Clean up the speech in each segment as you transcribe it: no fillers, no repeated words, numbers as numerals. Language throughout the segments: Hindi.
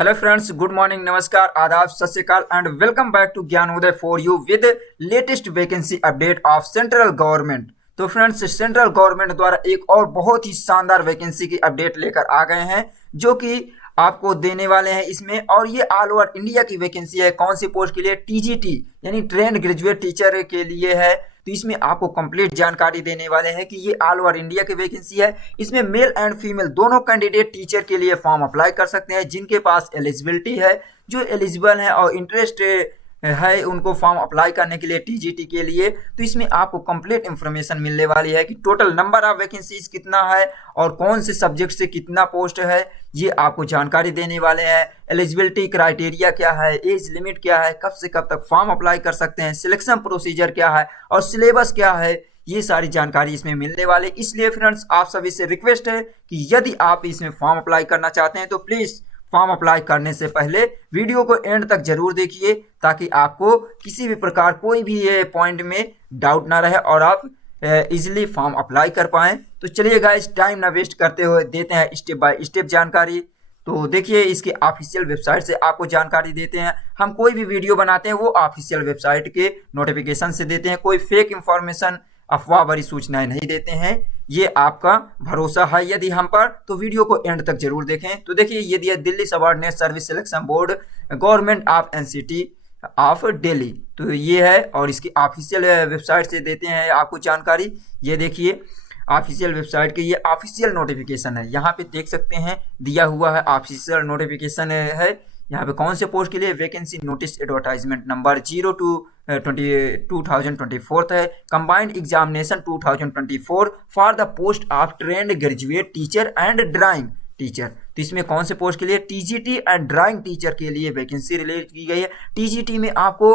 हेलो फ्रेंड्स, गुड मॉर्निंग, नमस्कार, आदाब, सत श्री अकाल and welcome back to Gyan Uday for you with latest vacancy update of central government. तो फ्रेंड्स, सेंट्रल गवर्नमेंट द्वारा एक और बहुत ही शानदार वैकेंसी की अपडेट लेकर आ गए हैं जो कि आपको देने वाले हैं इसमें। और ये ऑल ओवर इंडिया की वैकेंसी है। कौन सी पोस्ट के लिए? टीजीटी यानी ट्रेंड ग्रेजुएट टीचर के लिए है। तो इसमें आपको कंप्लीट जानकारी देने वाले हैं कि ये ऑल ओवर इंडिया की वैकेंसी है। इसमें मेल एंड फीमेल दोनों कैंडिडेट टीचर के लिए फॉर्म अप्लाई कर सकते हैं। जिनके पास एलिजिबिलिटी है, जो एलिजिबल है और इंटरेस्ट है, उनको फॉर्म अप्लाई करने के लिए टीजीटी के लिए। तो इसमें आपको कंप्लीट इंफॉर्मेशन मिलने वाली है कि टोटल नंबर ऑफ वैकेंसीज कितना है और कौन से सब्जेक्ट से कितना पोस्ट है, ये आपको जानकारी देने वाले हैं। एलिजिबिलिटी क्राइटेरिया क्या है, एज लिमिट क्या है, कब से कब तक फॉर्म अप्लाई कर सकते हैं, सिलेक्शन प्रोसीजर क्या है और सिलेबस क्या है, ये सारी जानकारी इसमें मिलने वाले। इसलिए फ्रेंड्स, आप सभी से रिक्वेस्ट है कि यदि आप इसमें फॉर्म अप्लाई करना चाहते हैं तो प्लीज़ फॉर्म अप्लाई करने से पहले वीडियो को एंड तक जरूर देखिए, ताकि आपको किसी भी प्रकार कोई भी ये पॉइंट में डाउट ना रहे और आप इजीली फॉर्म अप्लाई कर पाएँ। तो चलिए गाइस, टाइम ना वेस्ट करते हुए देते हैं स्टेप बाय स्टेप जानकारी। तो देखिए, इसके ऑफिशियल वेबसाइट से आपको जानकारी देते हैं। हम कोई भी वीडियो बनाते हैं वो ऑफिशियल वेबसाइट के नोटिफिकेशन से देते हैं। कोई फेक इंफॉर्मेशन, अफवाह भरी सूचनाएं नहीं देते हैं। ये आपका भरोसा है यदि हम पर, तो वीडियो को एंड तक जरूर देखें। तो देखिए, ये दिया Delhi subordinate service selection board, government of NCT of Delhi. तो ये है और इसकी ऑफिशियल वेबसाइट से देते हैं आपको जानकारी। ये देखिए, ऑफिशियल वेबसाइट के ये ऑफिशियल नोटिफिकेशन है। यहाँ पे देख सकते हैं दिया हुआ है, ऑफिशियल नोटिफिकेशन है। यहाँ पे कौन से पोस्ट के लिए? वैकेंसी नोटिस एडवर्टाइजमेंट नंबर 02/2024 है। Combined examination 2024 for the post of trend graduate teacher and drawing teacher. तो इसमें कौन से पोस्ट के लिए? टीजीटी एंड ड्राइंग टीचर के लिए वैकेंसी रिलीज की गई है। टीजीटी में आपको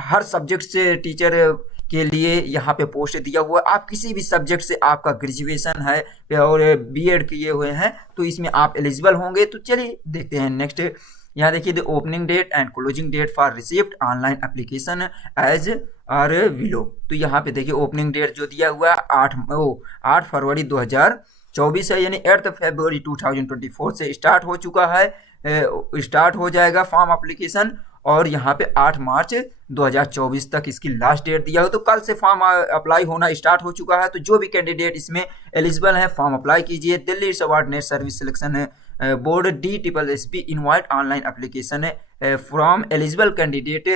हर सब्जेक्ट से टीचर के लिए यहाँ पे पोस्ट दिया हुआ है। आप किसी भी सब्जेक्ट से आपका ग्रेजुएशन है और बीएड किए हुए हैं तो इसमें आप एलिजिबल होंगे। तो चलिए देखते हैं नेक्स्ट। यहाँ देखिए, the opening date and closing date for received online application as are below. तो यहाँ पे देखिए, ओपनिंग डेट जो दिया हुआ है 8 फरवरी 2024 है, यानी 8 फरवरी 2024 से स्टार्ट हो चुका है। स्टार्ट हो जाएगा फॉर्म एप्लीकेशन और यहाँ पे 8 मार्च 2024 तक इसकी लास्ट डेट दिया हो। तो कल से फॉर्म अप्लाई होना स्टार्ट हो चुका है। तो जो भी कैंडिडेट इसमें एलिजिबल है, फॉर्म अप्लाई कीजिए। Delhi subordinate service selection board DSSB invite online application from eligible candidate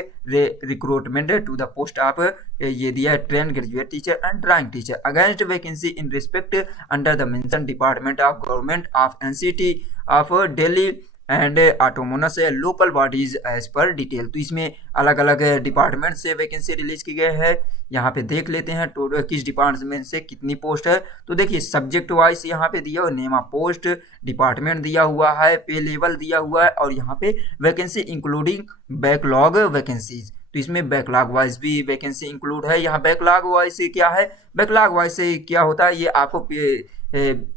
recruitment to the post of, ये दिया है, trained graduate teacher and drawing teacher against vacancy in respect under the mention department of government of NCT of Delhi and autonomous local bodies as per detail. तो इसमें अलग अलग डिपार्टमेंट से वैकेंसी रिलीज की गई है। यहाँ पे देख लेते हैं किस डिपार्टमेंट से कितनी पोस्ट है। तो देखिए, सब्जेक्ट वाइज यहाँ पे दिया हुआ, नेम ऑफ पोस्ट, डिपार्टमेंट दिया हुआ है, पे लेवल दिया हुआ है और यहाँ पे वैकेंसी इंक्लूडिंग बैकलॉग वैकेंसीज। तो इसमें बैकलॉग वाइज भी वैकेंसी इंक्लूड है। यहाँ बैकलॉग वाइज से क्या है, बैकलॉग वाइज से क्या होता है, ये आपको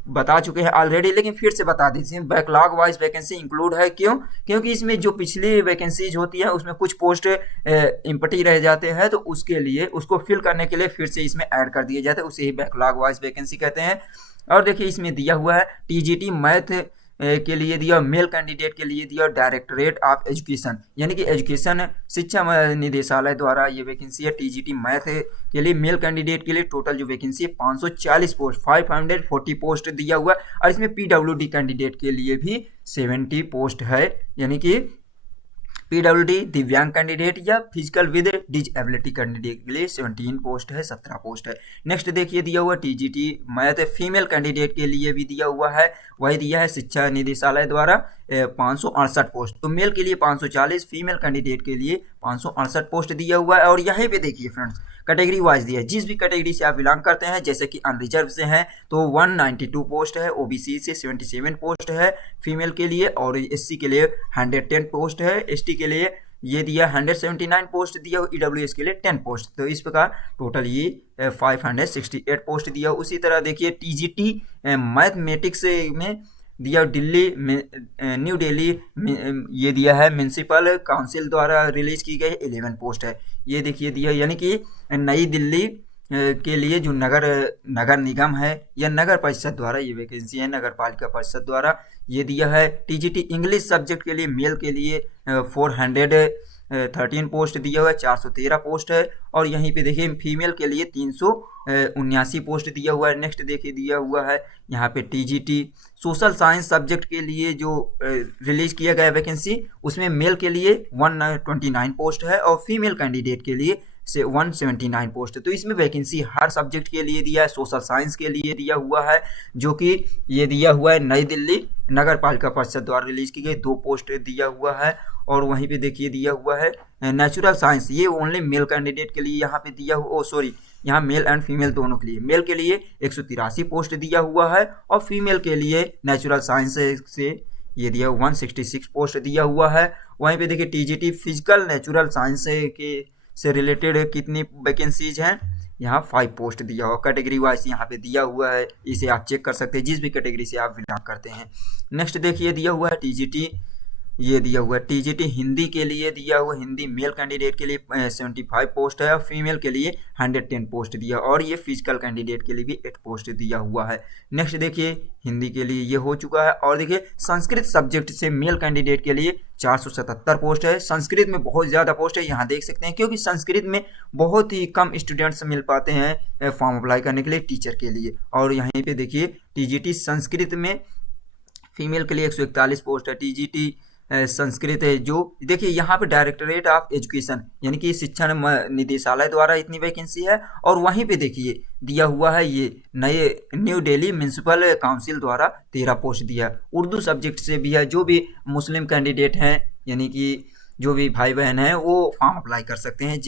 बता चुके हैं ऑलरेडी, लेकिन फिर से बता दीजिए। बैकलॉग वाइज वैकेंसी इंक्लूड है, क्यों? क्योंकि इसमें जो पिछली वैकेंसीज होती है उसमें कुछ पोस्ट इम्पटी रह जाते हैं, तो उसके लिए उसको फिल करने के लिए फिर से इसमें ऐड कर दिए जाते हैं। उसे ही बैकलॉग वाइज वैकेंसी कहते हैं। और देखिए, इसमें दिया हुआ है टीजीटी मैथ के लिए दिया, मेल कैंडिडेट के लिए दिया डायरेक्टरेट ऑफ एजुकेशन, यानी कि एजुकेशन शिक्षा निदेशालय द्वारा ये वैकेंसी है। टीजीटी मैथ के लिए मेल कैंडिडेट के लिए टोटल जो वैकेंसी है 540 पोस्ट, 540 पोस्ट दिया हुआ है। और इसमें पीडब्ल्यूडी कैंडिडेट के लिए भी 70 पोस्ट है, यानी कि पीडब्ल्यूडी दिव्यांग कैंडिडेट या फिजिकल विद डिजेबिलिटी कैंडिडेट के लिए 17 पोस्ट है, 17 पोस्ट है। नेक्स्ट देखिए, दिया हुआ टीजीटी मैथ फीमेल कैंडिडेट के लिए भी दिया हुआ है, वही दिया है शिक्षा निदेशालय द्वारा 568 पोस्ट। तो मेल के लिए 540, फीमेल कैंडिडेट के लिए 568 पोस्ट दिया हुआ है। और यहीं पे देखिए फ्रेंड्स, कैटेगरी वाइज दिया है। जिस भी कैटेगरी से आप बिलोंग करते हैं, जैसे कि अनरिजर्व से हैं तो 192 पोस्ट है, ओबीसी से 77 पोस्ट है फीमेल के लिए, और एससी के लिए 110 पोस्ट है, एसटी के लिए ये दिया 179 पोस्ट दिया, ईडब्ल्यूएस के लिए 10 पोस्ट। तो इस प्रकार टोटल ये 568 पोस्ट दिया। उसी तरह देखिए, टीजीटी मैथमेटिक्स में दिया दिल्ली न्यू दिल्ली ये दिया है, म्यूनसिपल काउंसिल द्वारा रिलीज की गई 11 पोस्ट है। ये देखिए दिया, यानी कि नई दिल्ली के लिए जो नगर निगम है या नगर परिषद द्वारा ये वैकेंसी है, नगर पालिका परिषद द्वारा ये दिया है। टीजीटी इंग्लिश सब्जेक्ट के लिए मेल के लिए 413 पोस्ट दिया हुआ है, 413 पोस्ट है। और यहीं पे देखिए फीमेल के लिए 379 पोस्ट दिया हुआ है। नेक्स्ट देखिए दिया हुआ है यहाँ पे टीजीटी सोशल साइंस सब्जेक्ट के लिए जो रिलीज किया गया वैकेंसी, उसमें मेल के लिए 129 पोस्ट है और फीमेल कैंडिडेट के लिए से 179 पोस्ट है। तो इसमें वैकेंसी हर सब्जेक्ट के लिए दिया है। सोशल साइंस के लिए दिया हुआ है, जो कि ये दिया हुआ है नई दिल्ली नगर पालिका परिषद द्वारा रिलीज की गई 2 पोस्ट दिया हुआ है। और वहीं पे देखिए दिया हुआ है नेचुरल साइंस, ये ओनली मेल कैंडिडेट के लिए यहाँ पे दिया हुआ, सॉरी यहाँ मेल एंड फीमेल दोनों के लिए। मेल के लिए 183 पोस्ट दिया हुआ है और फीमेल के लिए नेचुरल साइंस से ये दिया 166 पोस्ट दिया हुआ है। वहीं पे देखिए टीजीटी फिजिकल नेचुरल साइंस से रिलेटेड कितनी वैकेंसीज हैं, यहाँ 5 पोस्ट दिया हुआ, कैटेगरी वाइज यहाँ पे दिया हुआ है। इसे आप चेक कर सकते हैं जिस भी कैटेगरी से आप बिलोंग करते हैं। नेक्स्ट देखिए दिया हुआ है टीजीटी, ये दिया हुआ है टीजीटी हिंदी के लिए दिया हुआ, हिंदी मेल कैंडिडेट के लिए 75 पोस्ट है और फीमेल के लिए 110 पोस्ट दिया, और ये फिजिकल कैंडिडेट के लिए भी 8 पोस्ट दिया हुआ है। नेक्स्ट देखिए हिंदी के लिए ये हो चुका है। और देखिए संस्कृत सब्जेक्ट से मेल कैंडिडेट के लिए 477 पोस्ट है। संस्कृत में बहुत ज़्यादा पोस्ट है, यहाँ देख सकते हैं, क्योंकि संस्कृत में बहुत ही कम स्टूडेंट्स मिल पाते हैं फॉर्म अप्लाई करने के लिए टीचर के लिए। और यहीं पे देखिए टीजीटी संस्कृत में फीमेल के लिए 141 पोस्ट है। टीजीटी संस्कृत है जो देखिए यहाँ पे डायरेक्टरेट ऑफ एजुकेशन यानी कि शिक्षा निदेशालय द्वारा इतनी वैकेंसी है। और वहीं पे देखिए दिया हुआ है ये नए न्यू दिल्ली म्यूनिसिपल काउंसिल द्वारा 13 पोस्ट दिया है। उर्दू सब्जेक्ट से भी है, जो भी मुस्लिम कैंडिडेट हैं यानी कि जो भी भाई बहन हैं वो फॉर्म अप्लाई कर सकते हैं,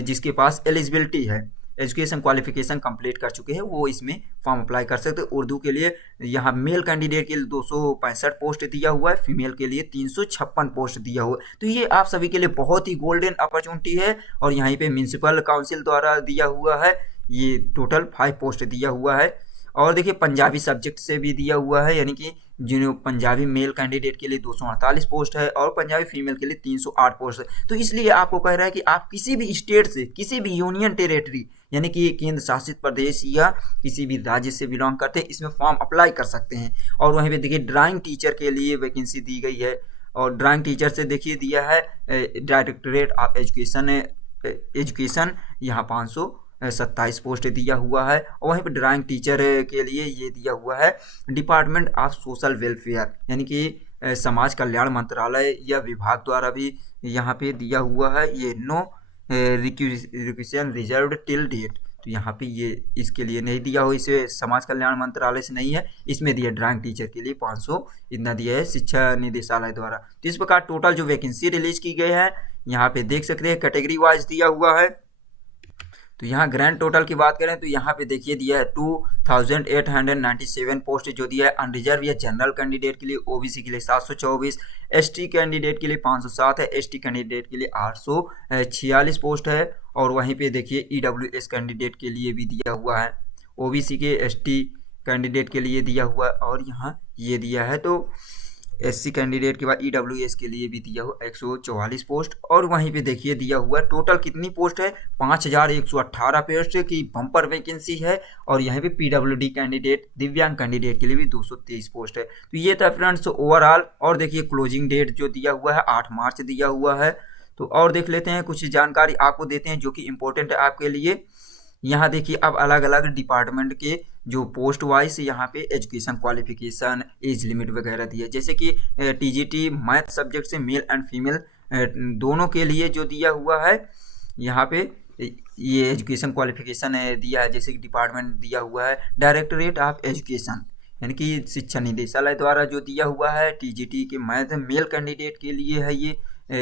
जिसके पास एलिजिबिलिटी है, एजुकेशन क्वालिफिकेशन कंप्लीट कर चुके हैं, वो इसमें फॉर्म अप्लाई कर सकते हैं। उर्दू के लिए यहाँ मेल कैंडिडेट के लिए 265 पोस्ट दिया हुआ है, फीमेल के लिए 356 पोस्ट दिया हुआ है। तो ये आप सभी के लिए बहुत ही गोल्डन अपॉर्चुनिटी है। और यहाँ पे म्यूनिसिपल काउंसिल द्वारा दिया हुआ है, ये टोटल 5 पोस्ट दिया हुआ है। और देखिए पंजाबी सब्जेक्ट से भी दिया हुआ है, यानी कि जिन्हें पंजाबी मेल कैंडिडेट के लिए 248 पोस्ट है और पंजाबी फीमेल के लिए 308 पोस्ट है। तो इसलिए आपको कह रहा है कि आप किसी भी स्टेट से, किसी भी यूनियन टेरिटरी यानी कि केंद्र शासित प्रदेश या किसी भी राज्य से बिलोंग करते हैं, इसमें फॉर्म अप्लाई कर सकते हैं। और वहीं पे देखिए ड्राइंग टीचर के लिए वैकेंसी दी गई है, और ड्राइंग टीचर से देखिए दिया है डायरेक्टरेट ऑफ एजुकेशन यहाँ 527 पोस्ट दिया हुआ है। और वहीं पर ड्राइंग टीचर के लिए ये दिया हुआ है डिपार्टमेंट ऑफ सोशल वेलफेयर यानी कि समाज कल्याण मंत्रालय या विभाग द्वारा भी यहाँ पे दिया हुआ है, ये no requisition reserved till date. तो यहाँ पे ये इसके लिए नहीं दिया हो, इसे समाज कल्याण मंत्रालय से नहीं है, इसमें दिया ड्राइंग टीचर के लिए 500 इतना दिया है शिक्षा निदेशालय द्वारा। तो इस प्रकार टोटल जो वैकेंसी रिलीज की गई है यहाँ पे देख सकते हैं, कैटेगरी वाइज दिया हुआ है। तो यहाँ ग्रैंड टोटल की बात करें तो यहाँ पे देखिए दिया है 2897 पोस्ट जो दिया है अनरिजर्व या जनरल कैंडिडेट के लिए। ओबीसी के लिए 724, एसटी कैंडिडेट के लिए 507 है, एसटी कैंडिडेट के लिए 846 पोस्ट है। और वहीं पे देखिए ईडब्ल्यूएस कैंडिडेट के लिए भी दिया हुआ है, ओबीसी के एसटी कैंडिडेट के लिए दिया हुआ है, और यहाँ ये दिया है। तो एससी कैंडिडेट के बाद ईडब्ल्यूएस के लिए भी दिया हुआ 144 पोस्ट। और वहीं पे देखिए दिया हुआ टोटल कितनी पोस्ट है, 5118 पोस्ट की बम्पर वैकेंसी है। और यहाँ पे पीडब्ल्यूडी कैंडिडेट दिव्यांग कैंडिडेट के लिए भी 223 पोस्ट है। तो ये था फ्रेंड्स ओवरऑल। और देखिए क्लोजिंग डेट जो दिया हुआ है 8 मार्च दिया हुआ है। तो और देख लेते हैं, कुछ जानकारी आपको देते हैं जो कि इम्पोर्टेंट है आपके लिए। यहाँ देखिए अब अलग अलग डिपार्टमेंट के जो पोस्ट वाइज यहाँ पे एजुकेशन क्वालिफिकेशन एज लिमिट वगैरह दिया, जैसे कि टीजीटी मैथ सब्जेक्ट से मेल एंड फीमेल दोनों के लिए जो दिया हुआ है यहाँ पे ये एजुकेशन क्वालिफिकेशन दिया है। जैसे कि डिपार्टमेंट दिया हुआ है डायरेक्टरेट ऑफ एजुकेशन यानी कि शिक्षा निदेशालय द्वारा जो दिया हुआ है टीजीटी के मैथ मेल कैंडिडेट के लिए है, ये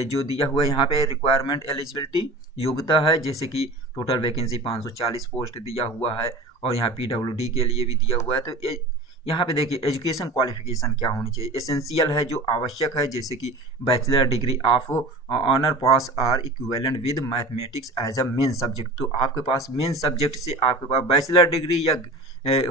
जो दिया हुआ है यहाँ पे रिक्वायरमेंट एलिजिबिलिटी योग्यता है, जैसे कि टोटल वैकेंसी 540 पोस्ट दिया हुआ है। और यहाँ पीडब्ल्यूडी के लिए भी दिया हुआ है। तो यहाँ पे देखिए एजुकेशन क्वालिफिकेशन क्या होनी चाहिए, एसेंशियल है जो आवश्यक है, जैसे कि bachelor degree of honour pass or equivalent with mathematics as a main subject. तो आपके पास मेन सब्जेक्ट से आपके पास बैचलर डिग्री या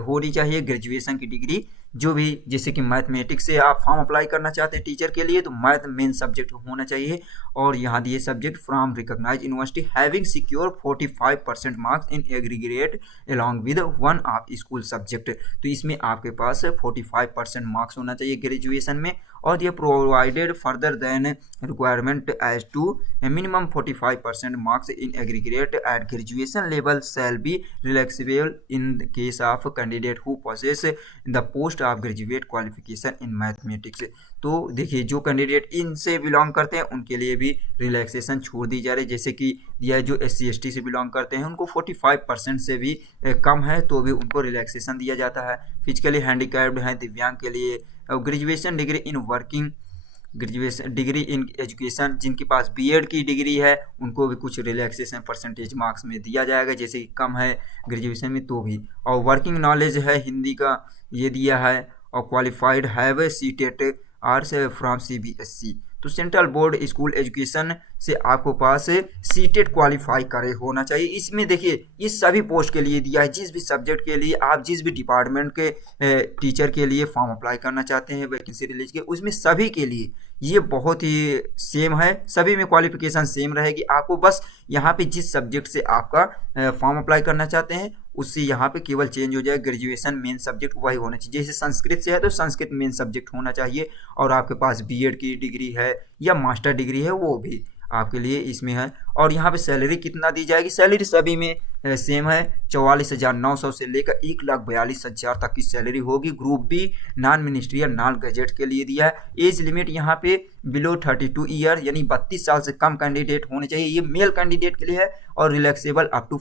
होनी चाहिए ग्रेजुएशन की डिग्री, जो भी जैसे कि मैथमेटिक्स से आप फॉर्म अप्लाई करना चाहते हैं टीचर के लिए तो मैथ मेन सब्जेक्ट होना चाहिए। और यहाँ दिए subject from recognise university having secure 45% marks in aggregate along with one of school subject. तो इसमें आपके पास 45% मार्क्स होना चाहिए ग्रेजुएशन में। और ये provided further then requirement as to minimum 45% marks in aggregate at graduation level shall be relaxable in the case of candidate who possess the post of graduate qualification in mathematics. तो देखिए जो कैंडिडेट इनसे बिलोंग करते हैं उनके लिए भी रिलैक्सेशन छोड़ दी जा रही है। जैसे कि यह जो SC/ST से बिलोंग करते हैं उनको 45% से भी कम है तो भी उनको रिलैक्सेशन दिया जाता है। फिजिकली हैंडीकैप्ड हैं, दिव्यांग के लिए graduation degree in working, graduation degree in education जिनके पास B.Ed की डिग्री है उनको भी कुछ रिलैक्सेशन परसेंटेज मार्क्स में दिया जाएगा, जैसे कि कम है ग्रेजुएशन में तो भी। और वर्किंग नॉलेज है हिंदी का ये दिया है। और क्वालिफाइड हैव सीटेट आर्स फ्रॉम CBSE। तो सेंट्रल बोर्ड स्कूल एजुकेशन से आपको पास सीटेट क्वालिफाई करे होना चाहिए। इसमें देखिए इस सभी पोस्ट के लिए दिया है, जिस भी सब्जेक्ट के लिए आप जिस भी डिपार्टमेंट के टीचर के लिए फॉर्म अप्लाई करना चाहते हैं वैकेंसी रिलीज के, उसमें सभी के लिए ये बहुत ही सेम है, सभी में क्वालिफिकेशन सेम रहेगी। आपको बस यहाँ पे जिस सब्जेक्ट से आपका फॉर्म अप्लाई करना चाहते हैं उससे यहाँ पे केवल चेंज हो जाए, ग्रेजुएशन मेन सब्जेक्ट वही होना चाहिए। जैसे संस्कृत से है तो संस्कृत मेन सब्जेक्ट होना चाहिए, और आपके पास B.Ed की डिग्री है या मास्टर डिग्री है वो भी आपके लिए इसमें है। और यहाँ पे सैलरी कितना दी जाएगी, सैलरी सभी में सेम है, 44,900 से लेकर 1,42,000 तक की सैलरी होगी। Group B non ministerial non gazetted के लिए दिया है। एज लिमिट यहाँ पे बिलो 32 ईयर यानी 32 साल से कम कैंडिडेट होने चाहिए, ये मेल कैंडिडेट के लिए है। और relaxable up to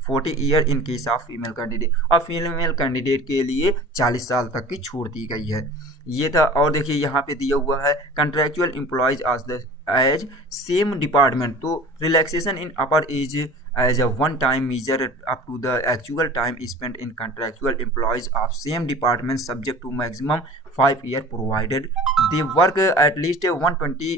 40 year in case of female candidate, और फीमेल कैंडिडेट के लिए 40 साल तक की छूट दी गई है, ये था। और देखिए यहाँ पे दिया हुआ है contractual employees as same department, तो relaxation in upper age as a one-time measure up to the actual time spent in contractual employees of same department subject to maximum 5 year provided they work at least 120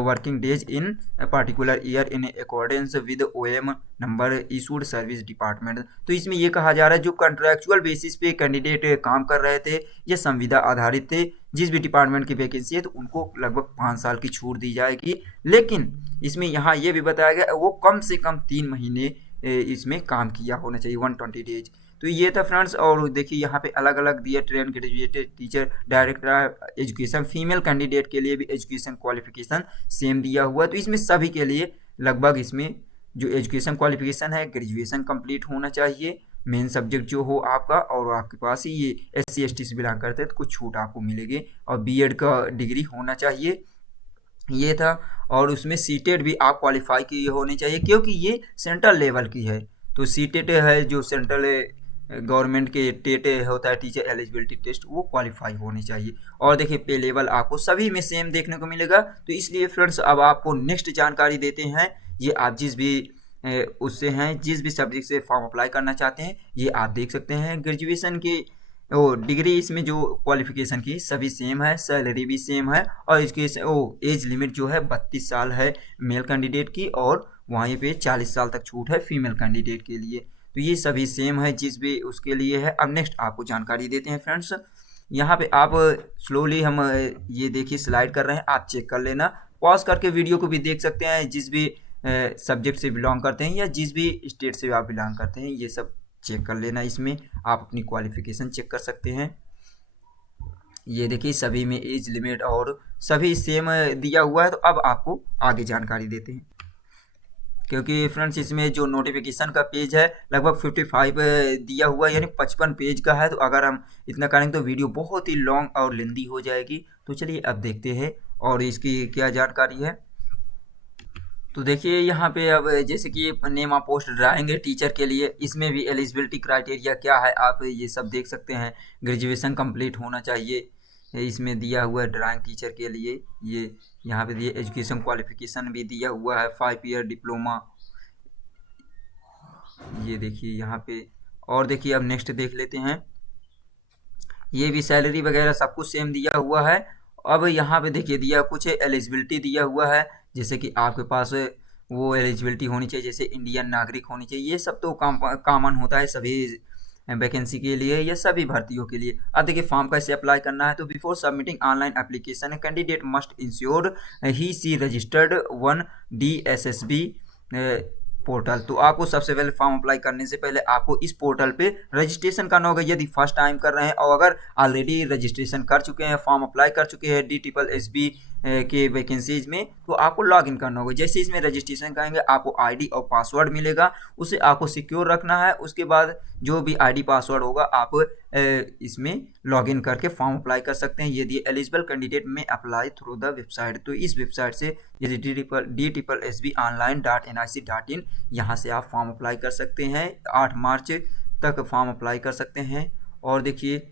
working days in a particular year in accordance with OM number issued service department. तो इसमें ये कहा जा रहा है जो कॉन्ट्रैक्चुअल बेसिस पे कैंडिडेट काम कर रहे थे या संविदा आधारित थे, जिस भी डिपार्टमेंट की वैकेंसी है तो उनको लगभग 5 साल की छूट दी जाएगी। लेकिन इसमें यहाँ ये भी बताया गया वो कम से कम 3 महीने इसमें काम किया होना चाहिए, 120 डेज। तो ये था फ्रेंड्स। और देखिए यहाँ पे अलग अलग दिया train graduated teacher director education, female candidate के लिए भी एजुकेशन क्वालिफिकेशन सेम दिया हुआ है। तो इसमें सभी के लिए लगभग इसमें जो एजुकेशन क्वालिफिकेशन है ग्रेजुएशन कंप्लीट होना चाहिए, मेन सब्जेक्ट जो हो आपका, और आपके पास ही ये SC/ST से बिलोंग करते हैं तो कुछ छूट आपको मिलेगी, और B.Ed का डिग्री होना चाहिए, ये था। और उसमें सीटेट भी आप क्वालिफाई किए होने चाहिए क्योंकि ये सेंट्रल लेवल की है। तो सीटेट है जो सेंट्रल गवर्नमेंट के टेट होता है टीचर एलिजिबिलिटी टेस्ट, वो क्वालिफाई होने चाहिए। और देखिए पे लेवल आपको सभी में सेम देखने को मिलेगा। तो इसलिए फ्रेंड्स अब आपको नेक्स्ट जानकारी देते हैं, ये आप जिस भी उससे हैं जिस भी सब्जेक्ट से फॉर्म अप्लाई करना चाहते हैं ये आप देख सकते हैं। ग्रेजुएशन की डिग्री इसमें जो क्वालिफिकेशन की सभी सेम है, सैलरी भी सेम है, और इसके एज लिमिट जो है 32 साल है मेल कैंडिडेट की, और वहीं पे 40 साल तक छूट है फीमेल कैंडिडेट के लिए। तो ये सभी सेम है जिस भी उसके लिए है। अब नेक्स्ट आपको जानकारी देते हैं फ्रेंड्स, यहाँ पे आप स्लोली हम ये देखिए स्लाइड कर रहे हैं, आप चेक कर लेना, पॉज करके वीडियो को भी देख सकते हैं। जिस भी सब्जेक्ट से बिलोंग करते हैं या जिस भी स्टेट से आप बिलोंग करते हैं ये सब चेक कर लेना, इसमें आप अपनी क्वालिफिकेशन चेक कर सकते हैं। ये देखिए सभी में एज लिमिट और सभी सेम दिया हुआ है। तो अब आपको आगे जानकारी देते हैं, क्योंकि फ्रेंड्स इसमें जो नोटिफिकेशन का पेज है लगभग 55 दिया हुआ है, यानी 55 पेज का है। तो अगर हम इतना करेंगे तो वीडियो बहुत ही लॉन्ग और लेंदी हो जाएगी। तो चलिए अब देखते हैं और इसकी क्या जानकारी है। तो देखिए यहाँ पे अब जैसे कि name of post drawing teacher के लिए, इसमें भी एलिजिबिलिटी क्राइटेरिया क्या है आप ये सब देख सकते हैं। ग्रेजुएशन कंप्लीट होना चाहिए, इसमें दिया हुआ है ड्राइंग टीचर के लिए। ये यहाँ पे दिए एजुकेशन क्वालिफिकेशन भी दिया हुआ है 5 ईयर डिप्लोमा, ये देखिए यहाँ पे। और देखिए अब नेक्स्ट देख लेते हैं, ये भी सैलरी वगैरह सब कुछ सेम दिया हुआ है। अब यहाँ पे देखिए दिया कुछ एलिजिबिलिटी दिया हुआ है, जैसे कि आपके पास वो एलिजिबिलिटी होनी चाहिए जैसे इंडियन नागरिक होनी चाहिए, ये सब तो कॉमन होता है सभी वैकेंसी के लिए या सभी भर्तियों के लिए। अब देखिए फॉर्म कैसे अप्लाई करना है। तो before submitting online application candidate must ensure he she registered one DSSB portal. तो आपको सबसे पहले फॉर्म अप्लाई करने से पहले आपको इस पोर्टल पे रजिस्ट्रेशन करना होगा यदि फर्स्ट टाइम कर रहे हैं, और अगर ऑलरेडी रजिस्ट्रेशन कर चुके हैं, फॉर्म अप्लाई कर चुके हैं DSSB के वैकेंसीज में, तो आपको लॉग इन करना होगा। जैसे इसमें रजिस्ट्रेशन करेंगे आपको ID और पासवर्ड मिलेगा, उसे आपको सिक्योर रखना है। उसके बाद जो भी ID पासवर्ड होगा आप इसमें लॉग इन करके फॉर्म अप्लाई कर सकते हैं। यदि एलिजिबल कैंडिडेट में अप्लाई थ्रू द वेबसाइट, तो इस वेबसाइट से यदि DSSBonline.nic.in यहाँ से आप फॉर्म अप्लाई कर सकते हैं। 8 मार्च तक फॉर्म अप्लाई कर सकते हैं। और देखिए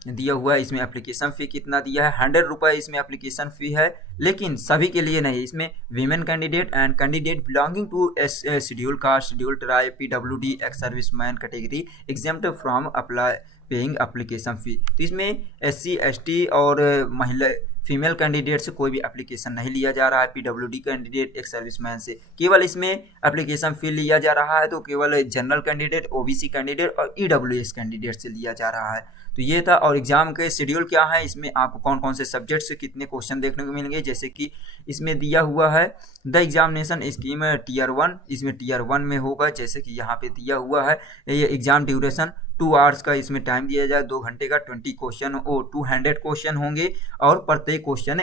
दिया हुआ है इसमें एप्लीकेशन फ़ी कितना दिया है, 100 रुपये इसमें एप्लीकेशन फ़ी है, लेकिन सभी के लिए नहीं। इसमें women candidate and candidate belonging to schedule caste, schedule tribe, PWD, ex serviceman category exempt from apply paying application fee. तो इसमें SC ST और महिला फीमेल कैंडिडेट से कोई भी एप्लीकेशन नहीं लिया जा रहा है। PWD कैंडिडेट, एक्स सर्विसमैन से केवल इसमें एप्लीकेशन फ़ी लिया जा रहा है, तो केवल जनरल कैंडिडेट, OBC कैंडिडेट और EWS कैंडिडेट से लिया जा रहा है। तो ये था। और एग्जाम के शेड्यूल क्या है, इसमें आपको कौन कौन से सब्जेक्ट से कितने क्वेश्चन देखने को मिलेंगे, जैसे कि इसमें दिया हुआ है द एग्जामिनेशन स्कीम Tier 1, इसमें Tier 1 में होगा। जैसे कि यहाँ पे दिया हुआ है ये एग्जाम ड्यूरेशन 2 आवर्स का इसमें टाइम दिया जाए, 2 घंटे का, 20 क्वेश्चन 200 क्वेश्चन होंगे, और प्रत्येक क्वेश्चन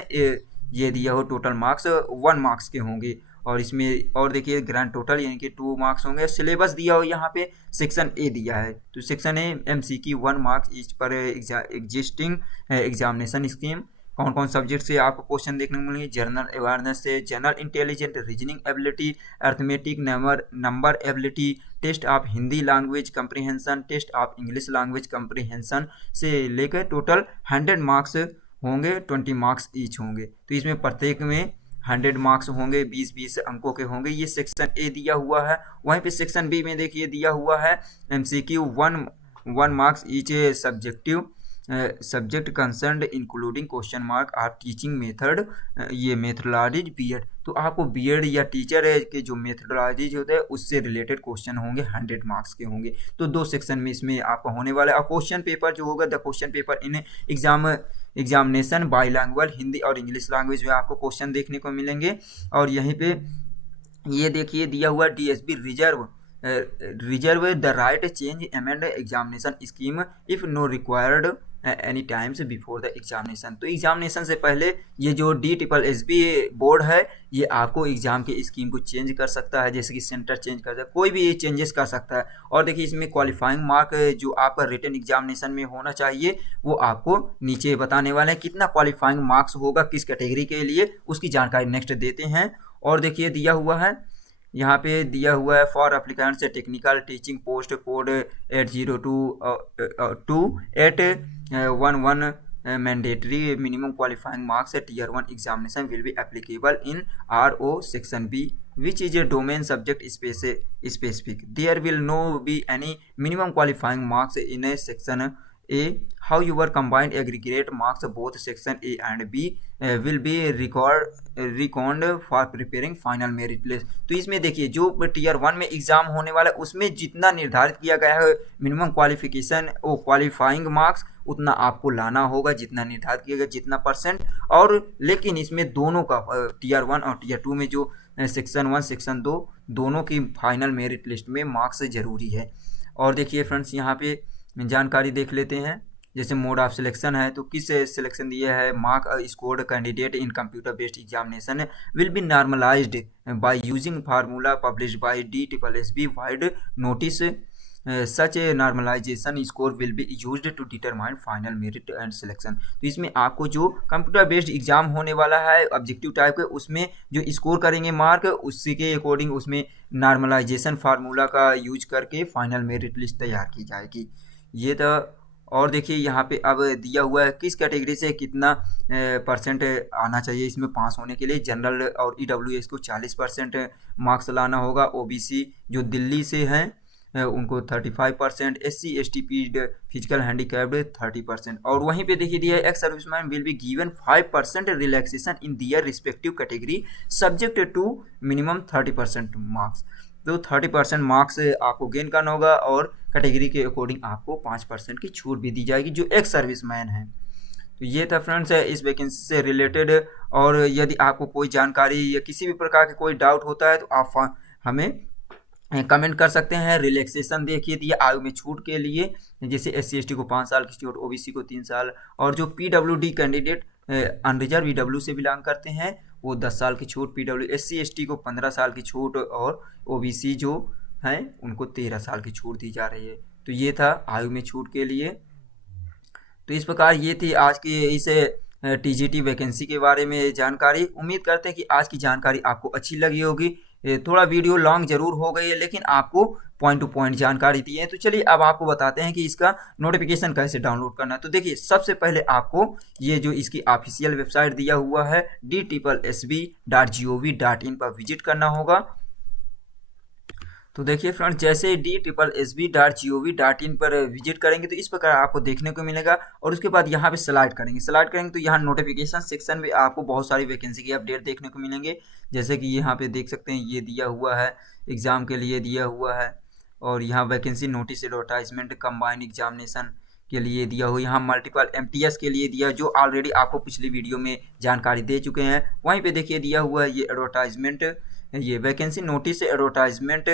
ये दिया हो टोटल मार्क्स 1 मार्क्स के होंगे। और इसमें और देखिए ग्रैंड टोटल यानी कि 2 मार्क्स होंगे। सिलेबस दिया हो यहाँ पे सेक्शन A दिया है, तो section A MCQ 1 marks each per existing examination scheme. कौन कौन सब्जेक्ट से आपको क्वेश्चन देखने को मिलेंगे, जनरल अवेयरनेस से, general intelligent, reasoning ability, arithmetic, number ability, test of Hindi language comprehension, test of English language comprehension से लेकर टोटल 100 मार्क्स होंगे, 20 मार्क्स ईच होंगे। तो इसमें प्रत्येक में 100 मार्क्स होंगे, 20-20 अंकों के होंगे। ये सेक्शन A दिया हुआ है। वहीं पे सेक्शन B में देखिए दिया हुआ है MCQ 1 marks each subjective subject concerned including question mark of teaching method, ये मेथडोलॉजीज B.Ed। तो आपको B.Ed या टीचर के जो मेथडोलॉजीज होते हैं उससे रिलेटेड क्वेश्चन होंगे, 100 मार्क्स के होंगे। तो 2 सेक्शन में इसमें आपका होने वाला है। और क्वेश्चन पेपर जो होगा, the question paper in examination bilingual, Hindi और इंग्लिश लैंग्वेज में आपको क्वेश्चन देखने को मिलेंगे। और यहीं पे ये देखिए दिया हुआ DSB reserve the right change amend examination scheme if no required any times before the examination. तो एग्जामिनेशन से पहले ये जो DSSB बोर्ड है ये आपको एग्जाम के स्कीम को चेंज कर सकता है, जैसे कि सेंटर चेंज कर सकता है, कोई भी ये चेंजेस कर सकता है। और देखिए इसमें क्वालिफाइंग मार्क जो आपका रिटन एग्जामिनेशन में होना चाहिए वो आपको नीचे बताने वाले हैं, कितना क्वालिफाइंग मार्क्स होगा किस कैटेगरी के लिए, उसकी जानकारी नेक्स्ट देते हैं। और देखिए दिया हुआ है यहाँ पे दिया हुआ है for applicants technical teaching post code 8022811 mandatory minimum qualifying marks Tier 1 examination will be applicable in RO section B which is a domain subject specific. There will no be any minimum qualifying marks in a section A. However, combined aggregate marks both section A and B will be reckoned for preparing final merit list. तो इसमें देखिए जो Tier 1 में एग्जाम होने वाला है उसमें जितना निर्धारित किया गया है मिनिमम क्वालिफिकेशन वो क्वालिफाइंग मार्क्स उतना आपको लाना होगा, जितना निर्धारित किया गया, जितना %। और लेकिन इसमें दोनों का Tier 1 और Tier 2 में जो सेक्शन 1 सेक्शन 2 दोनों की फाइनल मेरिट लिस्ट में मार्क्स ज़रूरी है। और देखिए फ्रेंड्स यहाँ पे जानकारी देख लेते हैं। जैसे मोड ऑफ सिलेक्शन है तो किस सिलेक्शन दिया है, mark scored candidate in computer based examination will be normalised by using formula published by DSSB vide notice such a normalisation score will be used to determine final merit and selection. तो इसमें आपको जो कंप्यूटर बेस्ड एग्जाम होने वाला है ऑब्जेक्टिव टाइप के उसमें जो स्कोर करेंगे मार्क उसी के अकॉर्डिंग उसमें नॉर्मलाइजेशन फार्मूला का यूज करके फाइनल मेरिट लिस्ट तैयार की जाएगी। ये तो। और देखिए यहाँ पे अब दिया हुआ है किस कैटेगरी से कितना % आना चाहिए इसमें पास होने के लिए। जनरल और EWS को 40% मार्क्स लाना होगा, OBC जो दिल्ली से हैं उनको 35%, SC ST फिजिकल हैंडीकैप्ड 30%। और वहीं पे देखिए दिया है ex serviceman will be given 5% relaxation in their respective category subject to minimum 30% marks. तो 30% मार्क्स आपको गेन करना होगा और कैटेगरी के अकॉर्डिंग आपको 5% की छूट भी दी जाएगी जो एक सर्विसमैन है। तो ये था फ्रेंड्स इस वैकेंसी से रिलेटेड। और यदि आपको कोई जानकारी या किसी भी प्रकार के कोई डाउट होता है तो आप हमें कमेंट कर सकते हैं। रिलैक्सेशन देखिए दिया आयु में छूट के लिए, जैसे SC/ST को 5 साल की छूट, OBC को 3 साल, और जो PWD कैंडिडेट अनरिजर्व EW से बिलोंग करते हैं वो 10 साल की छूट, SC/ST को 15 साल की छूट और OBC जो हैं उनको 13 साल की छूट दी जा रही है। तो ये था आयु में छूट के लिए। तो इस प्रकार ये थी आज की इस TGT वैकेंसी के बारे में जानकारी। उम्मीद करते हैं कि आज की जानकारी आपको अच्छी लगी होगी। थोड़ा वीडियो लॉन्ग जरूर हो गई है लेकिन आपको पॉइंट टू पॉइंट जानकारी दी है। तो चलिए अब आपको बताते हैं कि इसका नोटिफिकेशन कैसे डाउनलोड करना है। तो देखिए सबसे पहले आपको ये जो इसकी ऑफिशियल वेबसाइट दिया हुआ है DSSB.gov.in पर विजिट करना होगा। तो देखिए फ्रेंड्स जैसे DSSB.gov.in पर विजिट करेंगे तो इस प्रकार आपको देखने को मिलेगा और उसके बाद यहाँ पे स्लाइड करेंगे तो यहाँ नोटिफिकेशन सेक्शन में आपको बहुत सारी वैकेंसी की अपडेट देखने को मिलेंगे। जैसे कि यहाँ पे देख सकते हैं ये दिया हुआ है, एग्ज़ाम के लिए दिया हुआ है, और यहाँ vacancy notice advertisement combined examination के लिए दिया हुआ, यहाँ मल्टीपल MTS के लिए दिया जो ऑलरेडी आपको पिछली वीडियो में जानकारी दे चुके हैं। वहीं पे देखिए दिया हुआ है ये एडवर्टाइजमेंट, ये vacancy notice advertisement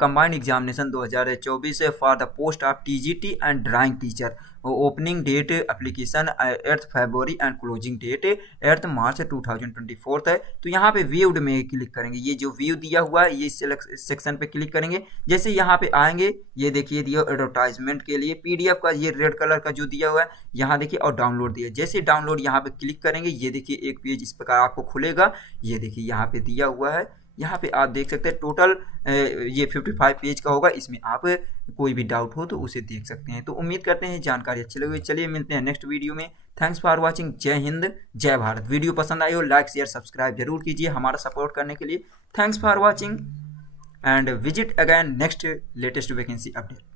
combined examination 2024 for the post of TGT and drawing teacher. Opening date application 8 February and closing date 8 March 2024 है। तो यहाँ पे व्यूड में क्लिक करेंगे, ये जो व्यू दिया हुआ है ये सेक्शन पे क्लिक करेंगे। जैसे यहाँ पे आएंगे ये देखिए दिया एडवर्टाइजमेंट के लिए PDF का ये रेड कलर का जो दिया हुआ है यहाँ देखिए, और डाउनलोड दिया। जैसे डाउनलोड यहाँ पे क्लिक करेंगे ये देखिए एक पेज इस प्रकार आपको खुलेगा। ये देखिए यहाँ पे दिया हुआ है, यहाँ पे आप देख सकते हैं टोटल ये 55 पेज का होगा। इसमें आप कोई भी डाउट हो तो उसे देख सकते हैं। तो उम्मीद करते हैं जानकारी अच्छी लगी। चलिए मिलते हैं नेक्स्ट वीडियो में। Thanks for watching. जय हिंद जय भारत। वीडियो पसंद आई हो लाइक शेयर सब्सक्राइब जरूर कीजिए हमारा सपोर्ट करने के लिए। Thanks for watching and visit again next latest vacancy update.